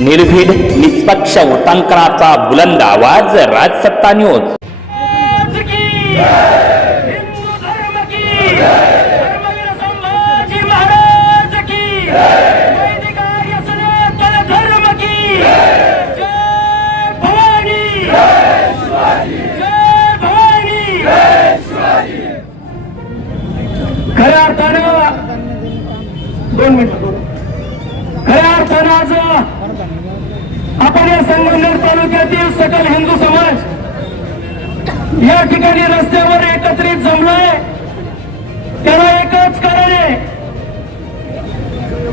निर्भीड निष्पक्ष उटांकनाचा बुलंद आवाज राजसत्ता न्यूज. Yeah! खऱ्या आज आपण या संगमनेर तालुक्यातील सकल हिंदू समाज या ठिकाणी रस्त्यावर एकत्रित जमलाय. त्याला एकच कारण आहे.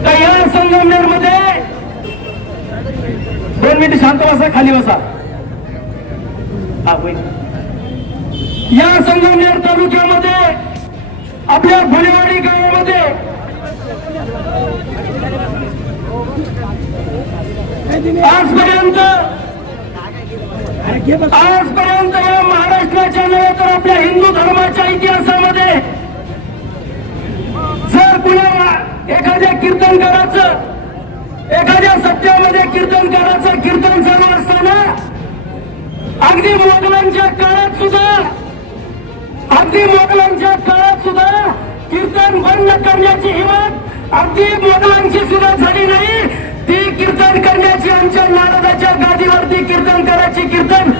का या संगमनेरमध्ये दोन मिनिट शांत बसा खाली बसा. या संगमनेर तालुक्यामध्ये आपल्या भुलेवाडी गावामध्ये आजपर्यंत आजपर्यंत या महाराष्ट्राच्या नव्हे तर आपल्या हिंदू धर्माच्या इतिहासामध्ये जर कुणाला एखाद्या कीर्तनकाराचं एखाद्या सत्यामध्ये कीर्तनकाराचं कीर्तन चालू असताना अगदी मोगलांच्या काळात सुद्धा अगदी मोगलांच्या काळात सुद्धा कीर्तन बंद करण्याची हिंमत अगदी मोगलांची सुरुवात झाली नाही. ती कीर्तन करण्याची आमच्या नारदाच्या गादीवरती कीर्तन करायची कीर्तन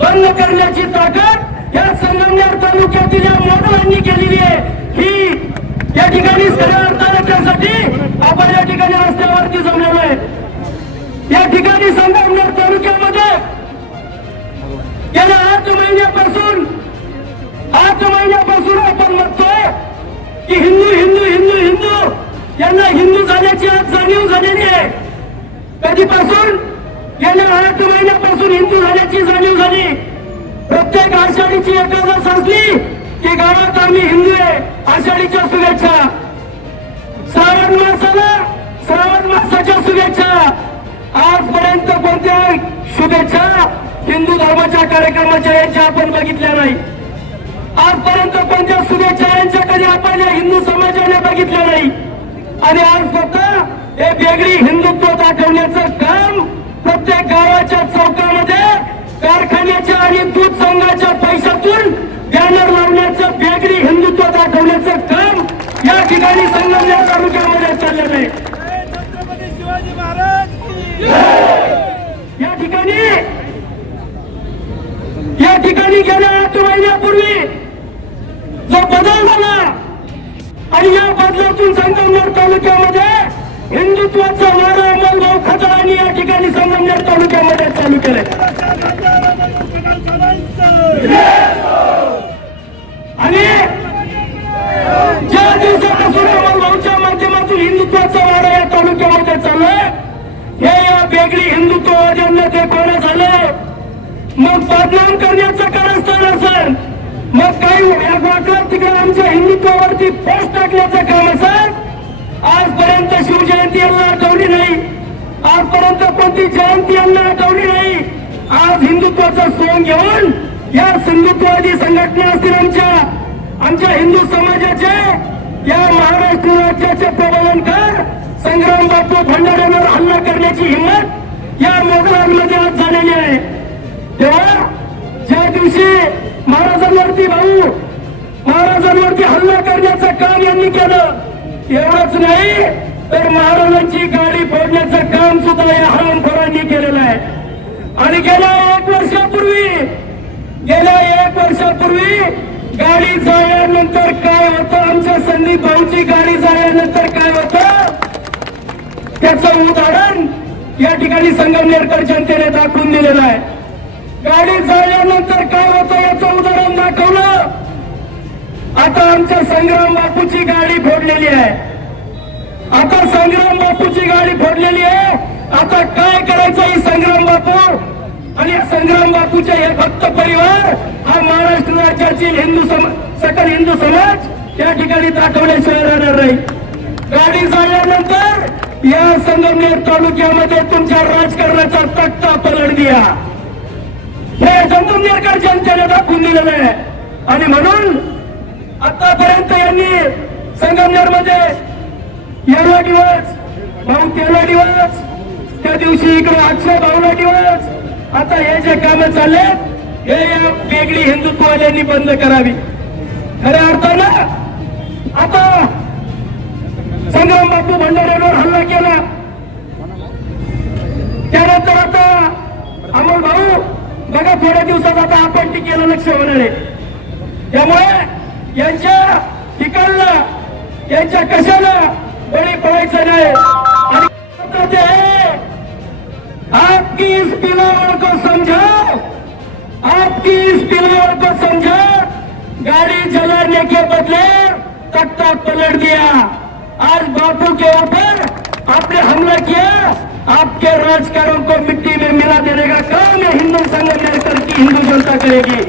बंद करण्याची ताकद या संगमनेर तालुक्यातील या मोगलांनी केलेली आहे. ही या ठिकाणी खऱ्या अर्थानं आपण या ठिकाणी रस्त्यावरती जमलेलो आहे. या ठिकाणी संगमनेर तालुक्यामध्ये गेल्या आठ महिन्यापासून आठ महिन्यापासून आपण म्हणतोय की हिंदू हिंदू यांना हिंदू झाल्याची आज जाणीव झालेली आहे. कधीपासून? गेल्या आठ महिन्यापासून हिंदू झाल्याची जाणीव झाली. प्रत्येक आषाढीची एकादश असली की गावात आम्ही हिंदू आहे आषाढीच्या शुभेच्छा. श्रावण मासाला श्रावण मासाच्या शुभेच्छा. आजपर्यंत कोणत्या शुभेच्छा हिंदू धर्माच्या कार्यक्रमाच्या यांच्या आपण बघितल्या नाही. आजपर्यंत कोणत्या शुभेच्छा यांच्या कधी आपण या हिंदू समाजाने बघितल्या नाही? आणि आज फक्त एक वेगळी हिंदुत्व दाखवण्याचं काम प्रत्येक गावाच्या चौकामध्ये कारखान्याच्या आणि दूध संघाच्या पैशातून बॅनर लावण्याचं वेगळी हिंदुत्व दाखवण्याचं काम या ठिकाणी संगमनेर तालुक्यामध्ये चाललेलं आहे. छत्रपती शिवाजी महाराज या ठिकाणी या ठिकाणी गेल्या आठ महिन्यापूर्वी जो बदल झाला आणि या बदलातून संगमनेर तालुक्यामध्ये हिंदुत्वाचा वारा अमोल आणि या ठिकाणी संगमनेर तालुक्यामध्ये चालू केले आणि ज्या दिवसापासून अमोल भाऊच्या माध्यमातून हिंदुत्वाचा वारा या तालुक्यामध्ये चाललाय हे या वेगळी हिंदुत्ववाद्यांना ते कोणा झालं. मग बदनाम करण्याचं कारण मग काही वाटलं तिकडे आमच्या हिंदुत्वावरती पोस्ट टाकल्याचं काम असेल आजपर्यंत शिवजयंती यांना आठवली नाही. आजपर्यंत कोणती जयंती यांना आठवली नाही. आज हिंदुत्वाचं सोंग घेऊन या सिंधुत्ववादी संघटना असतील आमच्या आमच्या हिंदू समाजाचे या महाराष्ट्र राज्याचे प्रबोधनकार संग्राम बापू भंडाऱ्यांवर हल्ला काम केलं. एवढंच नाही तर महाराजांची गाडी फोडण्याचं काम सुद्धा या हरामखोरांनी केलेलं आहे. आणि गेल्या एक वर्षापूर्वी गेल्या एक वर्षापूर्वी गाडी जाळल्यानंतर काय होतं? आमच्या संदीप भाऊची गाडी जाळल्यानंतर काय होतं? त्याचं उदाहरण या ठिकाणी संगमनेरकर जनतेने दाखवून दिलेलं आहे. गाडी जाळल्यानंतर काय होतं? याचं उदाहरण आता आमच्या संग्राम बापूची गाडी फोडलेली आहे. आता संग्राम बापूची गाडी फोडलेली आहे. आता काय करायचं ही संग्राम बापू? आणि या संग्राम बापूचे हे भक्त परिवार हा महाराष्ट्र राज्यातील हिंदू समाज सकल हिंदू समाज या ठिकाणी दाखवल्याशिवाय राहणार नाही गाडी जाळल्यानंतर या संगमनेर तालुक्यामध्ये तुमच्या राजकारणाचा तट्टा पलट दिया हे संगमनेरकर जनतेने दाखवून दिलेलं आहे. आणि म्हणून आतापर्यंत यांनी संगमनेरमध्ये येरवा दिवस भाऊ तेरवा दिवस त्या दिवशी इकडे आठशे भावना दिवस. आता हे जे काम चालले हे या वेगळी हिंदुत्ववाद्यांनी बंद करावी. खऱ्या अर्थानं आता संग्राम बापू भंडाऱ्यांवर हल्ला केला. त्यानंतर आता अमोल भाऊ बघा थोड्या दिवसात आता आपण टीकेला लक्ष होणार आहे. त्यामुळे यांच्या ठिकाणला यांच्या कशाला बळी पडायचं नाही? आणि आपकी इस पिलावळ को समझाओ आपकी इस पिलावळ को समझा गाड़ी जलाने के बदले तख्ता पलट दिया। आज बापू के ऊपर आपने हमला किया आपके राजकारण को मिट्टी में मिला देने का काम हिंदू संगठन की हिंदू जनता करेगी।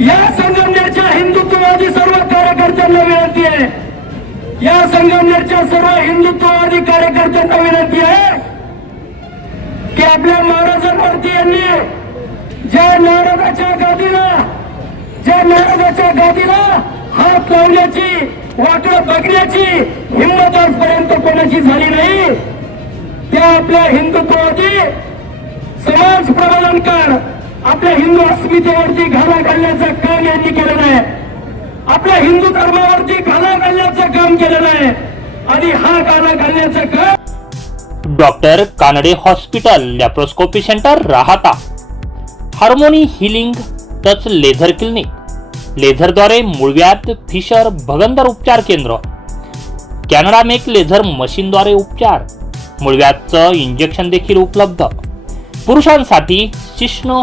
या संगमनेरच्या हिंदुत्ववादी सर्व कार्यकर्त्यांना विनंती आहे. या संगमनेरच्या सर्व हिंदुत्ववादी कार्यकर्त्यांना विनंती आहे की आपल्या महाराजांवरती यांनी ज्या नारदाच्या गादीला ज्या नारदाच्या गादीला हात लावण्याची वाकडं बघण्याची हिंमत आजपर्यंत कोणाची झाली नाही त्या आपल्या हिंदुत्ववादी समाज प्रबोधनकार आपल्या हिंदू अस्मितेवरती घाला घालण्याचं काम यांनी केलेलं आहे. आपल्या हिंदू धर्मावरती घाला घालण्याचं काम केलेलं आहे. आणि हा घाला घालण्याचं काम doctor Kanade hospital laparoscopy centre राहता. Harmony healing touch laser clinic. लेझरद्वारे मुळव्यात फिशर भगंदर उपचार केंद्र. कॅनडा मेक लेझर मशीनद्वारे उपचार. मुळव्यातचं इंजेक्शन देखील उपलब्ध. पुरुषांसाठी शिष्ण